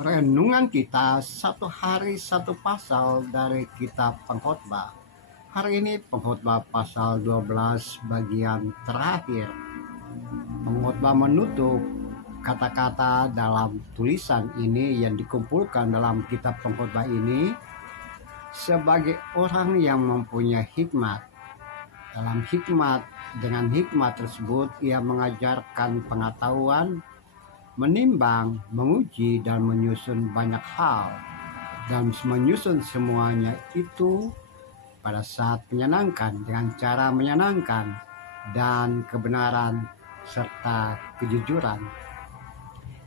renungan kita satu hari satu pasal dari kitab Pengkhotbah. Hari ini Pengkhotbah pasal 12 bagian terakhir. Pengkhotbah menutup kata-kata dalam tulisan ini yang dikumpulkan dalam kitab Pengkhotbah ini sebagai orang yang mempunyai hikmat. Dengan hikmat tersebut ia mengajarkan pengetahuan, menimbang, menguji, dan menyusun banyak hal, dan menyusun semuanya itu pada saat menyenangkan, dengan cara menyenangkan dan kebenaran serta kejujuran.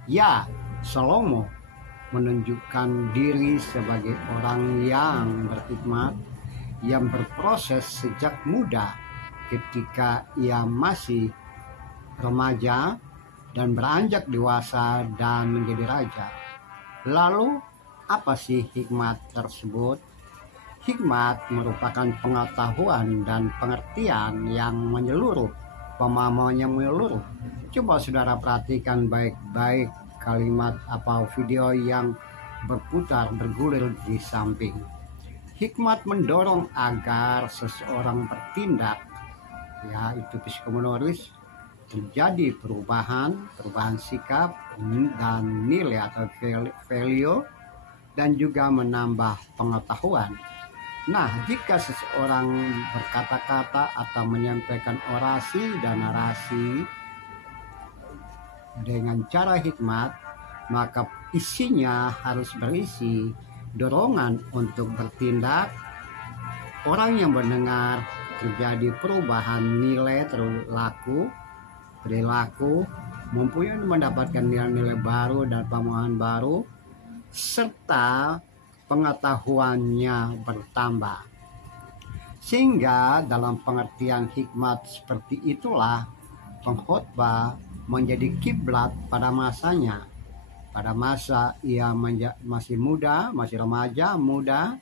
Ya, Salomo menunjukkan diri sebagai orang yang berhikmat, yang berproses sejak muda ketika ia masih remaja dan beranjak dewasa dan menjadi raja. Lalu apa sih hikmat tersebut? Hikmat merupakan pengetahuan dan pengertian yang menyeluruh, pemahaman yang menyeluruh. Coba saudara perhatikan baik-baik kalimat atau video yang berputar bergulir di samping. Hikmat mendorong agar seseorang bertindak, yaitu psikomotoris, terjadi perubahan sikap dan nilai atau value, dan juga menambah pengetahuan. Nah, jika seseorang berkata-kata atau menyampaikan orasi dan narasi dengan cara hikmat, maka isinya harus berisi dorongan untuk bertindak. Orang yang mendengar terjadi perubahan nilai perilaku, mempunyai mendapatkan nilai-nilai baru dan pemahaman baru, serta pengetahuannya bertambah. Sehingga dalam pengertian hikmat seperti itulah pengkhotbah menjadi kiblat pada masanya. Pada masa ia masih muda, masih remaja, muda,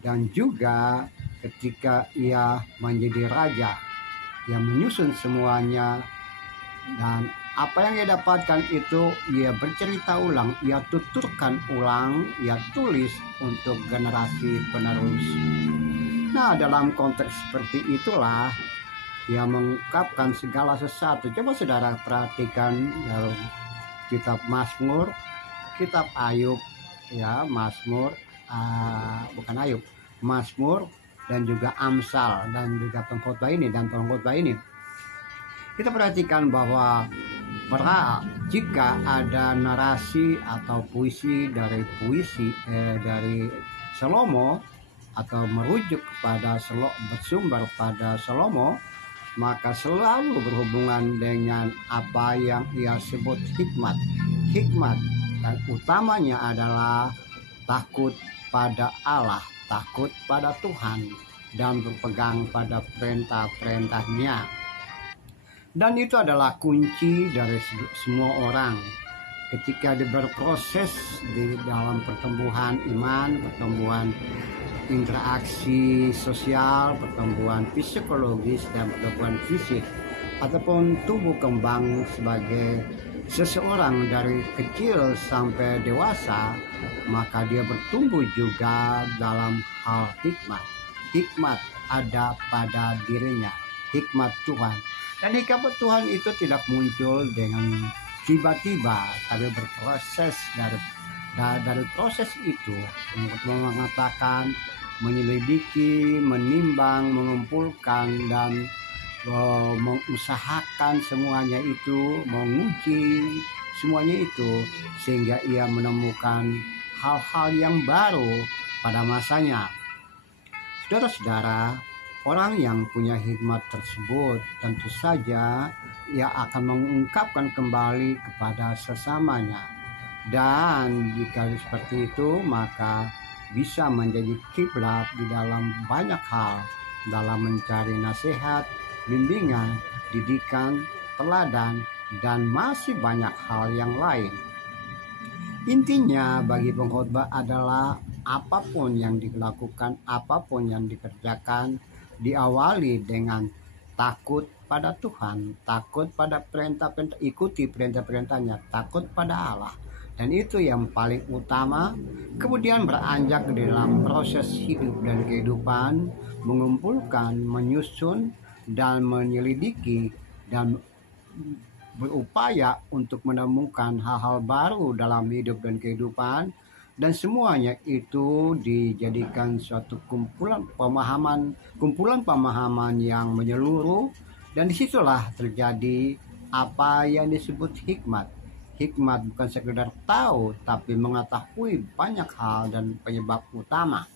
dan juga ketika ia menjadi raja, ia menyusun semuanya, dan apa yang ia dapatkan itu ia bercerita ulang, ia tuturkan ulang, ia tulis untuk generasi penerus. Nah, dalam konteks seperti itulah ia mengungkapkan segala sesuatu. Coba saudara perhatikan dalam kitab Mazmur, kitab Ayub, ya, Mazmur, Mazmur, dan juga Amsal, dan juga pengkhotbah ini dan pengkhotbah ini. Kita perhatikan bahwa jika ada narasi atau puisi dari Salomo, atau merujuk kepada bersumber pada Salomo, maka selalu berhubungan dengan apa yang ia sebut hikmat. Hikmat dan utamanya adalah takut pada Allah, takut pada Tuhan, dan berpegang pada perintah-perintahnya. Dan itu adalah kunci dari semua orang ketika berproses di dalam pertumbuhan iman, pertumbuhan interaksi sosial, pertumbuhan psikologis, dan pertumbuhan fisik, ataupun tumbuh kembang sebagai seseorang dari kecil sampai dewasa, maka dia bertumbuh juga dalam hal hikmat. Hikmat ada pada dirinya, hikmat Tuhan. Dan hikmat Tuhan itu tidak muncul dengan tiba-tiba, tapi berproses dari proses itu untuk mengatakan, menyelidiki, menimbang, mengumpulkan, dan mengusahakan semuanya itu, menguji semuanya itu, sehingga ia menemukan hal-hal yang baru pada masanya. Saudara-saudara, orang yang punya hikmat tersebut tentu saja ia akan mengungkapkan kembali kepada sesamanya, dan jika seperti itu maka bisa menjadi kiblat di dalam banyak hal, dalam mencari nasihat, bimbingan, didikan, teladan, dan masih banyak hal yang lain. Intinya bagi pengkhotbah adalah apapun yang dilakukan, apapun yang dikerjakan, diawali dengan takut pada Tuhan, takut pada perintah-perintah, ikuti perintah-perintahnya, takut pada Allah, Dan itu yang paling utama. Kemudian beranjak di dalam proses hidup dan kehidupan, mengumpulkan, menyusun, dan menyelidiki, dan berupaya untuk menemukan hal-hal baru dalam hidup dan kehidupan, dan semuanya itu dijadikan suatu kumpulan pemahaman yang menyeluruh, dan disitulah terjadi apa yang disebut hikmat. Hikmat bukan sekedar tahu, tapi mengetahui banyak hal dan penyebab utama.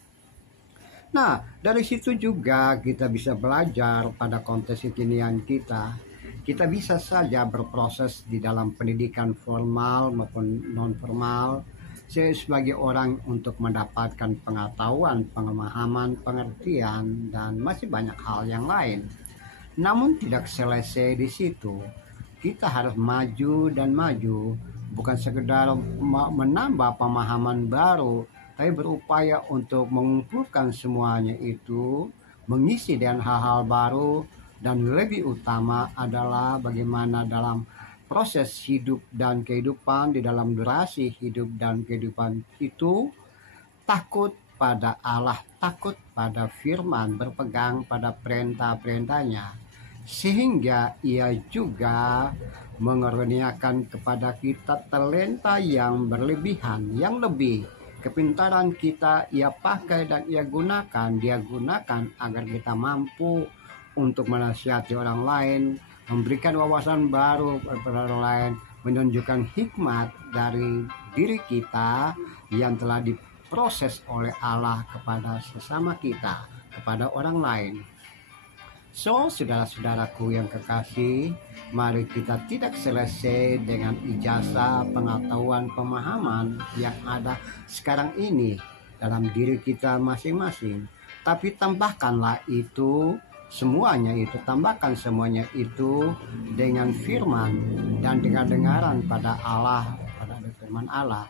Nah, dari situ juga kita bisa belajar pada konteks kekinian kita. Kita bisa saja berproses di dalam pendidikan formal maupun non-formal sebagai orang untuk mendapatkan pengetahuan, pemahaman, pengertian, dan masih banyak hal yang lain. Namun tidak selesai di situ. Kita harus maju dan maju, bukan sekedar menambah pemahaman baru, tapi berupaya untuk mengumpulkan semuanya itu, mengisi dengan hal-hal baru, dan lebih utama adalah bagaimana dalam proses hidup dan kehidupan, di dalam durasi hidup dan kehidupan itu, takut pada Allah, takut pada firman, berpegang pada perintah-perintahnya, sehingga ia juga mengaruniakan kepada kita talenta yang berlebihan, yang lebih. Kepintaran kita ia pakai dan dia gunakan agar kita mampu untuk menasihati orang lain, memberikan wawasan baru kepada orang lain, menunjukkan hikmat dari diri kita yang telah diproses oleh Allah kepada sesama kita, kepada orang lain. So, saudara-saudaraku yang kekasih, mari kita tidak selesai dengan ijazah, pengetahuan, pemahaman yang ada sekarang ini dalam diri kita masing-masing. Tapi tambahkanlah itu semuanya itu, tambahkan semuanya itu dengan firman dan dengan dengaran pada Allah, pada firman Allah,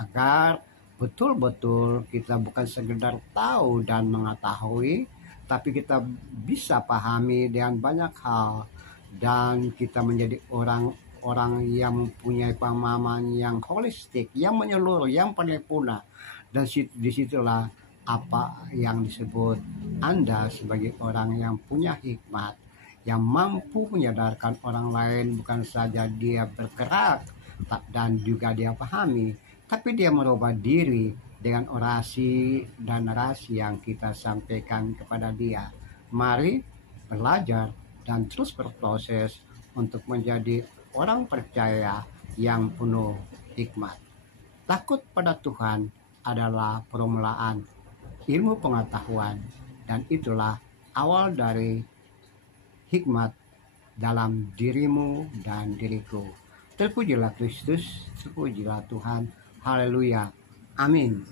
agar betul-betul kita bukan sekedar tahu dan mengetahui, tapi kita bisa pahami dengan banyak hal, dan kita menjadi orang-orang yang mempunyai pemahaman yang holistik, yang menyeluruh, yang paripurna. Dan disitulah apa yang disebut Anda sebagai orang yang punya hikmat, yang mampu menyadarkan orang lain, bukan saja dia bergerak dan juga dia pahami, tapi dia merubah diri dengan orasi dan narasi yang kita sampaikan kepada dia. Mari belajar dan terus berproses untuk menjadi orang percaya yang penuh hikmat. Takut pada Tuhan adalah permulaan ilmu pengetahuan, dan itulah awal dari hikmat dalam dirimu dan diriku. Terpujilah Kristus, terpujilah Tuhan. Haleluya. Amin.